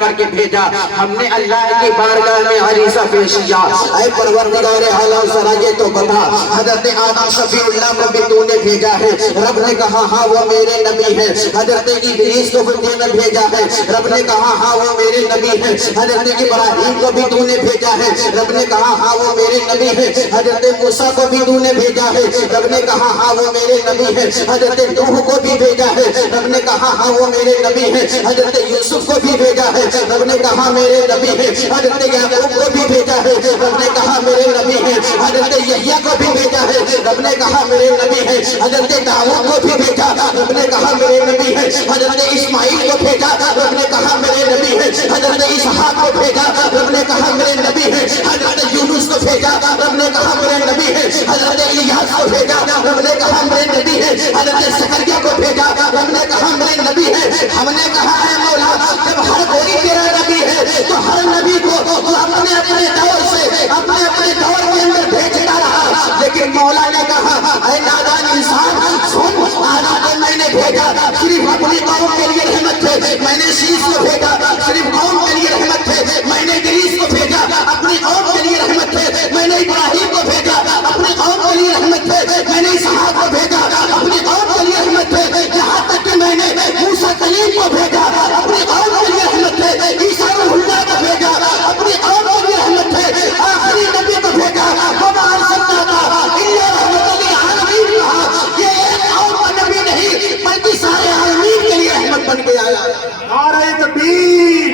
کر کے بھیجا، ہم نے اللہ کی بارگاہ میں عریضہ پیش کیا، اے پروردگار عالم ذرا یہ تو بتا، حضرت آدم شفیع اللہ کو بھی تو نے بھیجا ہے، رب نے کہا ہاں وہ میرے نبی ہے، حضرت ابلیس کو بھی تو نے بھیجا ہے، رب نے کہا ہاں وہ میرے نبی ہے، حضرت ابراہیم کو بھی تو نے بھیجا ہے، رب نے کہا ہاں وہ میرے نبی ہے، حضرت موسیٰ کو بھی تو نے بھیجا ہے، رب نے کہا ہاں وہ میرے نبی ہے، حضرت نوح کو بھی بھیجا ہے، رب نے کہا ہاں وہ میرے نبی ہے، حضرت یوسف کو بھی بھیجا ہے، رب نے کہا میرے نبی ہے، حضرت یعقوب کو بھی بھیجا ہے، رب نے کہا میرے نبی ہے، حضرت یحییٰ کو بھی بھیجا ہے، رب نے کہا میرے نبی ہے، حضرت داؤد کو بھی بھیجا، رب نے کہا میرے نبی ہے، حضرت اسماعیل کو بھیجا، رب نے کہا میرے نبی ہے، حضرت اسحاق کو بھیجا، رب نے کہا میرے نبی ہے، حضرت یونس کو بھیجا، رب نے کہا میرے نبی ہے، حضرت الیاس کو بھیجا، رب نے کہا میرے نبی ہے، حضرت زکریا کو بھیجا، رب نے کہا میرے نبی ہے، ہم نے کہا ہے مولا جب ہر کوئی تیرا نبی ہے تو ہر نبی کو اپنے اپنے دور سے اپنے دور کے اندر بھیجتا رہا، لیکن مولا نے کہا اے نادان انسان سن، آج میں نے بھیجا صرف اپنی قوم کے لیے رحمت تھے، میں نے شیش کو بھیجا صرف قوم کے لیے رحمت تھے، میں نے ادریس کو بھیجا اپنی قوم کے لیے رحمت تھے، میں نے ابراہیم کو بھیجا اپنی قوم کے لیے رحمت تھے، میں نے اسحاق کو بھیجا اپنی قوم کے لیے رحمت تھے، یہاں تک کہ میں نے موسیٰ کلیم کو بھیجا اپنی قوم کے لیے رحمت تھے، عیسیٰ روح اللہ کو بھیجا اپنی قوم کے لیے رحمت تھے، آخری نبی کو بھیجا وما ارسلناک الا رحمۃ للعالمین کہا، یہ ایک قوم کا نبی نہیں بلکہ سارے عالمین کے لیے رحمت بن کے آیا۔ نعرہ تکبیر،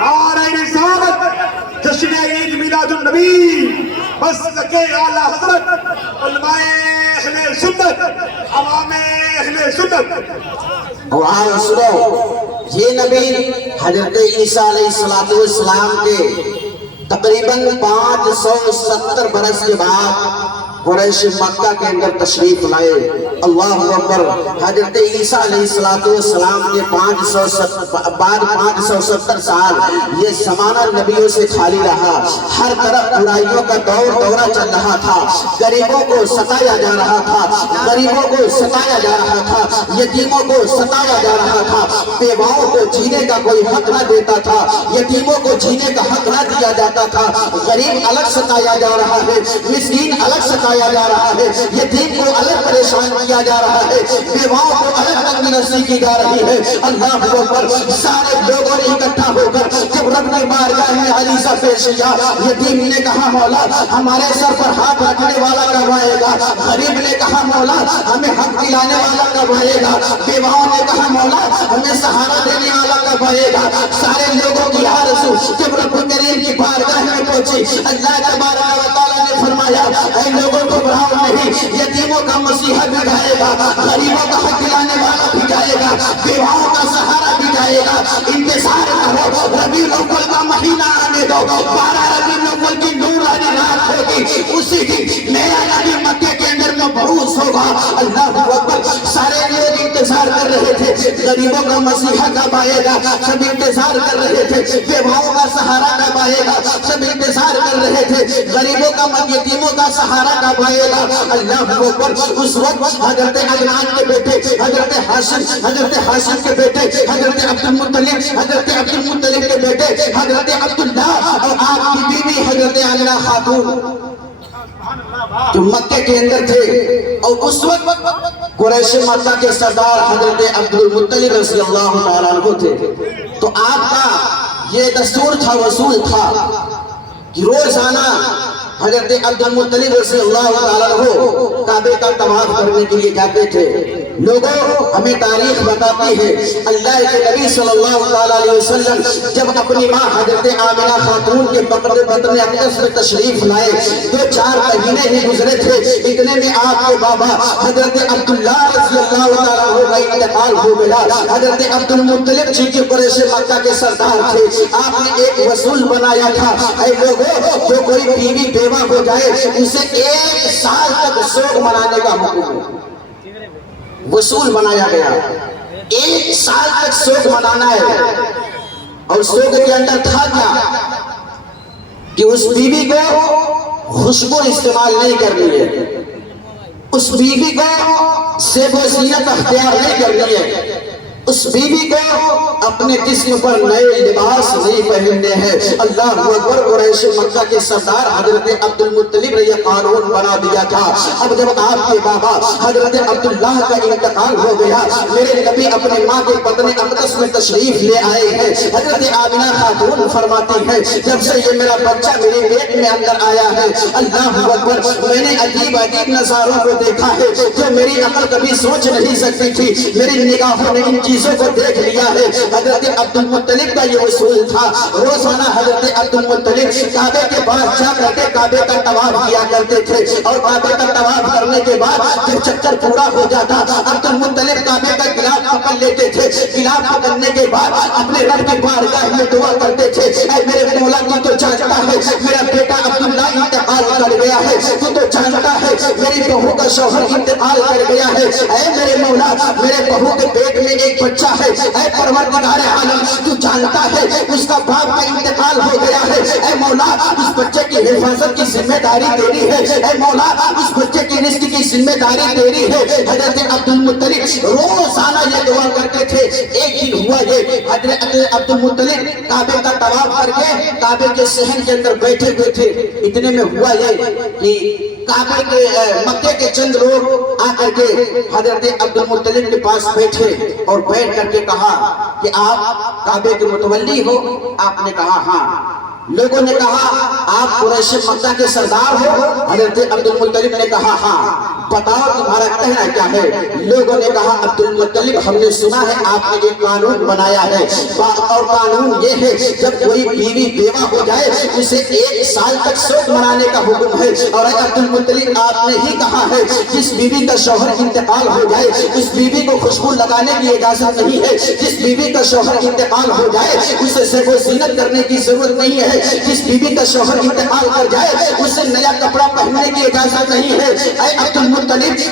نعرہ رسالت، جشن عید میلاد النبی، مسلک اعلیٰ حضرت، علماء اہل سنت، عوام اہل سنت۔ اور سنو، یہ نبی حضرت عیسیٰ علیہ السلام کے تقریباً 570 برس کے بعد قریش مکہ کے اندر تشریف لائے۔ اللہ اکبر۔ حضرت عیسیٰ علیہ السلام کے 570 سال یہ زمانہ نبیوں سے خالی رہا، ہر طرف برائیوں کا دورہ چل رہا تھا، غریبوں کو ستایا جا رہا تھا، غریبوں کو ستایا جا رہا تھا، یتیموں کو ستایا جا رہا تھا، بیواؤں کو جینے کا کوئی حق نہ دیتا تھا، یتیموں کو جینے کا حق نہ دیا جاتا تھا، غریب الگ ستایا جا رہا ہے، مسکین الگ ستایا جا رہا ہے، یتیم کو الگ پریشان کیا جا رہا ہے، بیواؤں کو الگ تنگی کی جا رہی ہے۔ اللہ اکبر۔ سارے لوگوں نے اکٹھا ہو کر جب رب کی بارگاہ میں عریضہ پیش کیا، یتیم نے کہا مولا ہمارے سر پر ہاتھ رکھنے والا کب آئے گا، غریب نے کہا مولا ہمیں حق دلانے والا کب آئے گا، بیواؤں نے کہا مولا ہمیں سہارا دینے والا کب آئے گا۔ سارے لوگوں کی آرزو جب رب کریم کی بارگاہ میں پہنچی، اللہ تبارک و تعالیٰ نے فرمایا اے لوگوں کو گھبراؤ نہیں، یتیموں کا مسیحا بھی جائے گا، غریبوں کا حق دلانے والا بھی جائے گا، بیواؤں کا سہارا بھی جائے گا، انتظار کرو، ربیع الاول کا مہینہ آنے دو، 12 ربیع الاول کی نور والی رات ہوگی، اسی دن نیا نبی مکے کے اندر مبعوث ہوگا۔ اللہ اکبر۔ سارے لوگ انتظار کر رہے تھے، غریبوں کا مسیحا کب آئے گا، سب انتظار کر رہے تھے، بیواؤں کا سہارا کب آئے گا، سب انتظار کر رہے تھے، غریبوں کا یتیموں کا سہارا کب آئے گا۔ اللہ اکبر۔ اس وقت حضرت عدنان کے بیٹے حضرت ہاشم کے بیٹے حضرت عبد المطلب کے بیٹے حضرت عبداللہ اور آپ کی بیوی حضرت آمنہ خاتون جو مکے کے اندر تھے، اور اس وقت قریش مکہ کے سردار حضرت عبد المطلب رضی اللہ تعالیٰ عنہ تھے۔ تو آپ کا یہ دستور تھا، وصول تھا کہ روزانہ حضرت عبد المطلب رضی اللہ تعالیٰ عنہ کعبے کا طواف کرنے کے لیے جاتے تھے۔ لوگوں ہمیں تاریخ بتاتی ہے اللہ کے نبی صلی اللہ علیہ وسلم جب اپنی ماں حضرت آمنہ خاتون کے بطن اقدس میں تشریف لائے تو 4 مہینے ہی گزرے تھے، اتنے میں آپ کے بابا حضرت عبداللہ رضی اللہ عنہ کا انتقال ہو گیا۔ حضرت عبد المطلب جی کے قریش مکہ کے سردار تھے، آپ نے ایک وصول بنایا تھا، اے لوگوں جو کوئی بیوی بیوہ ہو جائے اسے 1 سال تک سوگ منانے کا حکم ہے، وصول بنایا گیا، 1 سال تک سوگ منانا ہے۔ اور سوگ کے اندر تھا کیا کہ اس بیوی کو خوشبو استعمال نہیں کرنی ہے، اس بیوی کو زیب و زینت اختیار نہیں کرنی ہے، اس بیوی کو اپنے جسم پر نئے لباس نہیں پہننے ہیں۔ اللہ اکبر۔ قریش مکہ کے سردار حضرت عبد المطلب نے یہ قانون بنا دیا تھا۔ اب جب آپ کے بابا حضرت عبداللہ کا انتقال ہو گیا، میرے نبی اپنے ماں کے بطن اقدس میں تشریف لے آئے ہیں۔ حضرت آمنہ خاتون فرماتی ہے جب سے یہ میرا بچہ میرے پیٹ میں اندر آیا ہے، اللہ اکبر، میں نے عجیب عجیب نظاروں کو دیکھا ہے جو میری عقل کبھی سوچ نہیں سکتی تھی۔ میری نگاہوں نے ان چیزوں کو دیکھ لیا ہے۔ حضرت عبد المطلب کا یہ اصول تھا، روزانہ حضرت عبد المطلب کعبے کے پاس جا کر کے کعبے کا طواف کیا کرتے تھے، اور کعبے کا طواف کرنے کے بعد جب چکر پورا ہو جاتا عبد المطلب کعبے کا گلاف پکڑ لیتے تھے۔ گلاف پکڑنے کے بعد اپنے رب کی بارگاہ میں دعا کرتے تھے، اے میرے مولا تو تو جانتا ہے میرا بیٹا عبداللہ انتقال کر گیا ہے، تو تو جانتا ہے میری بہو کا شوہر انتقال کر گیا ہے، اے میرے مولا میرے بہو کے پیٹ میں ایک بچہ ہے، اے پروردگار عالم تو جانتا ہے اس کا باپ کا انتقال ہو گیا ہے، اے مولا اس بچے کی حفاظت کی ذمہ داری تیری ہے، اے مولا اس بچے کی رزق کی ذمہ داری تیری ہے۔ حضرت عبد المطلب روزانہ یہ دعا کرتے تھے۔ ایک دن ہوا یہ، حضرت عبد المطلب کعبے کا طواف کر کے کعبے کے صحن کے اندر بیٹھے ہوئے تھے، اتنے میں ہوا یہ کہ کعبے کے مکے کے چند لوگ آ کر کے حضرت عبد المطلب کے پاس بیٹھے اور بیٹھ کر کے کہا کہ آپ کعبے کے متولی ہو؟ آپ نے کہا ہاں۔ لوگوں نے کہا آپ قریش مکہ کے سردار ہو؟ حضرت عبد المطلب نے کہا ہاں۔ بتاؤ تمہارا کہنا کیا ہے؟ لوگوں نے کہا عبد المطلب ہم نے سنا ہے آپ نے ایک قانون بنایا ہے، اور قانون یہ ہے جب کوئی بیوی بیوہ ہو جائے اسے 1 سال تک سوگ منانے کا حکم ہے، اور عبد المطلب آپ نے ہی کہا ہے جس بیوی کا شوہر انتقال ہو جائے اس بیوی کو خوشبو لگانے کی اجازت نہیں ہے، جس بیوی کا شوہر انتقال ہو جائے اسے زیب و زینت کرنے کی ضرورت نہیں ہے، جس بیوی کا شوہر انتقال کر جائے اسے نیا کپڑا پہننے کی اجازت نہیں ہے۔ اے عبد المطلب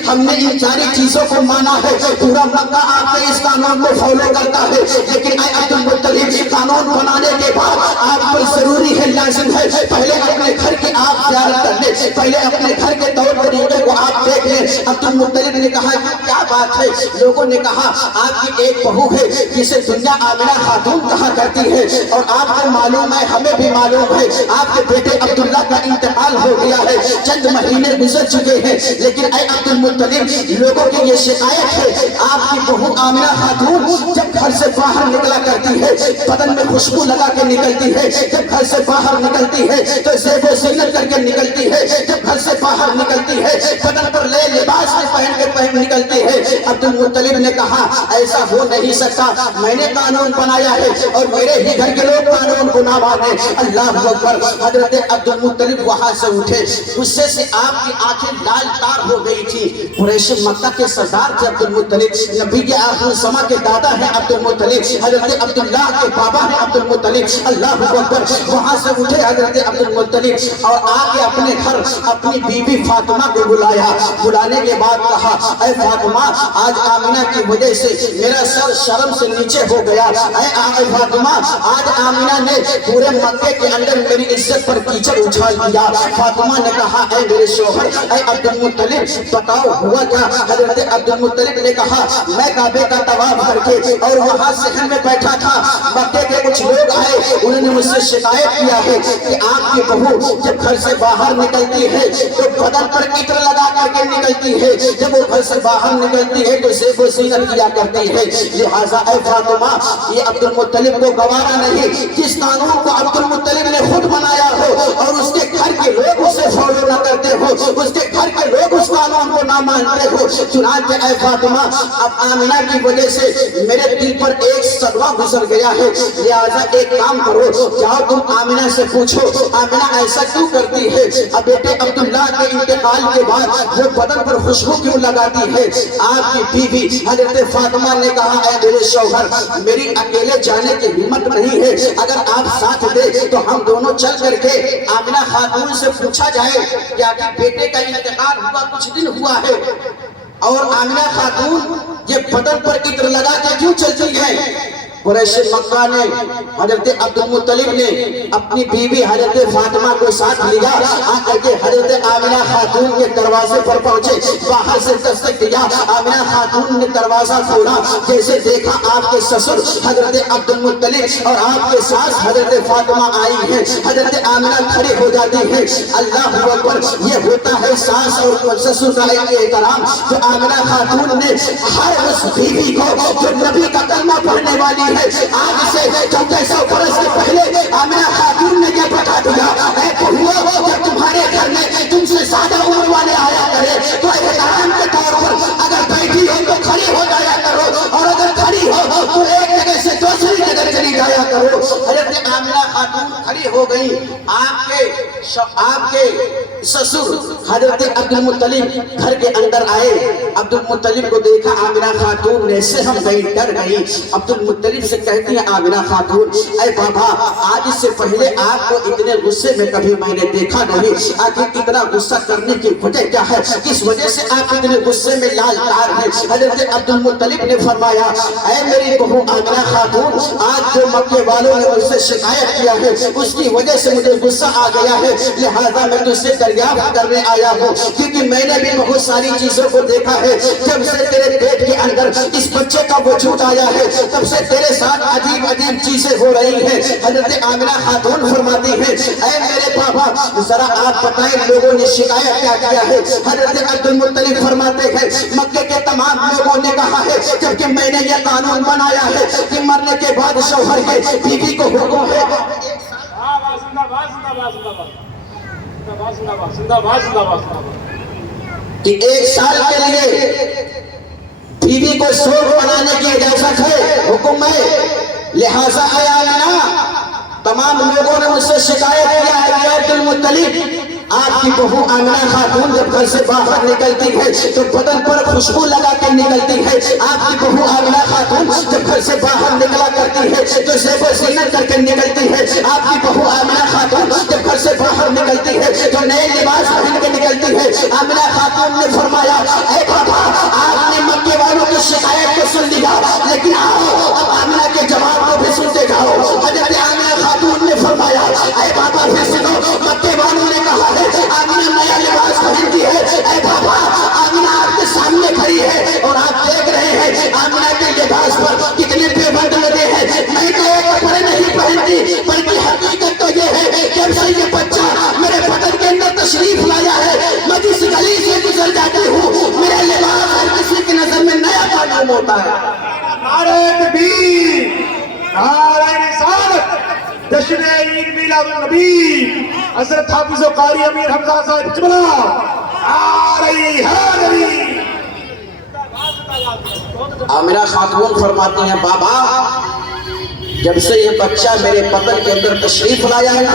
ہم نے ان ساری چیزوں کو مانا ہے، پورا مکہ آپ کے اس قانون کو فالو کرتا ہے، لیکن اے عبد المطلب قانون بنانے کے بعد آپ کو ضروری ہے، لازم ہے پہلے اپنے گھر کی آپ زیارت کر لیں، پہلے اپنے گھر کے طور طریقے کو آپ دیکھ لیں۔ عبد المطلب نے کہا کیا بات ہے؟ لوگوں نے کہا آپ کی ایک بہو ہے جسے دنیا آمنہ خاتون کہا کرتی ہے، اور آپ کو معلوم ہے ہمیں بھی معلوم ہے آپ کے بیٹے عبداللہ کا انتقال ہو گیا ہے، چند مہینے گزر چکے ہیں، لیکن اے عبد المطلب لوگوں کی یہ شکایت ہے آپ کی بہو آمنہ خاتون جب گھر سے باہر نکلا کرتی ہے بدن میں خوشبو لگا کے نکلتی ہے، جب گھر سے باہر نکلتی ہے تو زیب و زینت کر کے نکلتی ہے، جب گھر سے باہر نکلتی ہے بدن پر نئے لباس پہن نکلتی ہے۔ عبد المطلب نے کہا ایسا ہو نہیں سکتا، میں نے قانون بنایا ہے اور میرے ہی گھر کے لوگ قانون کو نہ مانے۔ اللہ اکبر۔ حضرت عبد المطلب وہاں سے اٹھے، غصے سے آپ کی آنکھیں لال تار ہو گئی تھی۔ قریش مکہ کے سردار تھے عبد المطلب، نبی کے آخر الزماں کے دادا ہیں عبد المطلب، حضرت عبداللہ کے بابا ہیں عبد المطلب۔ اللہ اکبر۔ وہاں سے اٹھے حضرت عبد المطلب اور آ کے اپنے گھر اپنی بیوی فاطمہ کو بلایا، بلانے کے بعد کہا اے فاطمہ آج آمنہ کی وجہ سے میرا سر شرم سے نیچے ہو گیا، اے فاطمہ آج آمنہ نے پورے مکے کے اندر میری عزت پر کیچڑ اچھال دیا۔ فاطمہ نے کہا اے میرے شوہر اے عبد المطلب بتاؤ ہوا کیا؟ حضرت عبد المطلب نے کہا میں کعبے کا طواف کر کے اور وہاں صحن میں بیٹھا تھا، مکے کے کچھ لوگ آئے، انہوں نے مجھ سے شکایت کیا ہے کہ آپ کی بہو جب گھر سے باہر نکلتی ہے تو بدن پر عطر لگا کر کے نکلتی ہے، جب وہ گھر سے باہر نکلتی ہے تو زیب و زینت کیا کرتی ہے، لہٰذا اے فاطمہ یہ عبد المطلب کو گوارا نہیں جس قانون کو عبد المطلب نے خود بنایا ہو اور اس کے گھر کے لوگ اسے فالو نہ کرتے ہو، اس کے گھر کے لوگ اس قانون کو نہ مانتے ہو۔ چنانچہ اے فاطمہ اب آمنہ کی وجہ سے میرے دل پر ایک صدمہ گزر گیا ہے، لہٰذا ایک کام کرو جاؤ تم آمنہ سے پوچھو آمنہ ایسا کیوں کرتی ہے، اب بیٹے عبداللہ کے انتقال کے بعد وہ بدن پر خوشبو کیوں لگاتی ہے؟ آپ کی بیوی حضرت فاطمہ نے کہا اے میرے شوہر میری اکیلے جانے کی ہمت نہیں ہے، اگر آپ ساتھ دے تو ہم دونوں چل کر کے آمنہ خاتون سے پوچھا جائے کہ آپ کے بیٹے کا انتقال ہوا کچھ دن ہوا ہے اور آمنہ خاتون یہ بدن پر عطر لگا کے کیوں چلتی ہے؟ قریش مکہ نے حضرت عبد المطلب نے اپنی بیوی حضرت فاطمہ کو ساتھ لیا، آ کے حضرت آمنہ خاتون کے دروازے پر پہنچے، باہر سے دستک دیا، آمنہ خاتون نے دروازہ کھولا، جیسے دیکھا آپ کے سسر حضرت عبد المطلب اور آپ کے ساس حضرت فاطمہ آئی ہیں، حضرت آمنہ کھڑے ہو جاتی ہیں۔ اللہ اکبر، یہ ہوتا ہے ساس اور سسر کا احترام جو آمنہ خاتون نے ہر اس بیوی کو جو نبی کا کلمہ پڑھنے والی ہے، آج سے 1400 برس سے پہلے آمنہ خاتون نے یہ بتا دیا، اے بہو جب تمہارے گھر میں تم سے زیادہ عمر والے آیا کرے تو احترام کے طور پر اگر بیٹھی ہو تو کھڑی ہو جایا کرو، اور اگر کھڑی ہو تو ایک جگہ سے دوسری جگہ چلی جایا کرو۔ حضرت آمنہ خاتون کھڑی ہو گئی، آپ کے سسر حضرت عبد المطلب گھر کے اندر آئے، عبد المطلب کو دیکھا آمنہ خاتون نے سہم گئی، ڈر گئی۔ عبد المطلب سے کہتی ہے آمنہ خاتون، اے بابا آج سے پہلے آپ کو اتنے غصے میں کبھی میں نے دیکھا نہیں، آخر اتنا غصہ کرنے کی وجہ کیا ہے، کس وجہ سے آپ اتنے غصے میں لال تار ہیں؟ حضرت عبد المطلب نے فرمایا، اے میری بہو آمنہ خاتون، آج جو مکے والوں نے مجھ سے شکایت کیا ہے اس کی وجہ سے مجھے غصہ آ گیا ہے، لہذا میں تجھ سے دریافت کرنے آیا ہوں، کیونکہ میں نے بھی بہت ساری چیزوں کو دیکھا ہے، جب سے تیرے پیٹ کے اندر اس بچے کا وجود آیا ہے تب سے تیرے ساتھ عجیب عجیب چیزیں ہو رہی ہیں۔ حضرت آمنہ خاتون فرماتی ہے، اے میرے بابا ذرا آپ بتائیں لوگوں نے شکایت کیا کیا ہے؟ حضرت عبد المطلب فرماتے ہیں، مکے کے تمام لوگوں نے کہا ہے جبکہ میں نے یہ قانون بنایا ہے کہ مرنے کے بعد شوہر کے بیوی کو حکم ہے کہ 1 سال کے لیے بیوی کو سوگ بنانے کی اجازت ہے، حکم ہے، لہذا اے آمنہ تمام لوگوں نے مجھ سے شکایت کیا ہے کہ عبد المطلب آپ کی بہو آمنہ خاتون جب گھر سے باہر نکلتی ہے تو بدن پر خوشبو لگا کے نکلتی ہے، آپ کی بہو آمنہ خاتون جب گھر سے باہر نکلا کرتی ہے تو زیب و زینت کر کے نکلتی ہے، آپ کی بہو آمنہ خاتون جب گھر سے باہر نکلتی ہے تو نئے لباس پہن کے نکلتی ہے۔ آمنہ خاتون نے فرمایا، اے بابا آپ نے مکے والوں کی شکایت کو سن لیا، لیکن آؤ اب آمنہ کے جواب کو بھی سنتے جاؤ۔ حضرت آمنہ خاتون نے فرمایا، اے بابا پھر سنو، مکے والوں نے کہا آمنہ نیا لباس پہنتی ہے، اے بابا آمنہ آپ کے سامنے کھڑی ہے اور آپ دیکھ رہے ہیں آمنہ کے لباس پر کتنے پیبند لگے ہیں، میں نئے کپڑے نہیں پہنتی، بلکہ حقیقت تو یہ ہے جب سے یہ بچہ میرے بدن کے اندر تشریف لایا ہے میں جس گلی سے گزر جاتی ہوں میرے لباس ہر کسی کی نظر میں نیا معلوم ہوتا ہے۔ نعرہ تکبیر، نعرہ رسالت، جشن عید میلاد النبی، حضرت حافظ و قاری امیر حمزہ صاحب جملہ، نعرہ حیدری۔ آمنہ خاتون فرماتی ہیں، بابا جب سے یہ بچہ میرے بدن کے اندر تشریف لایا ہے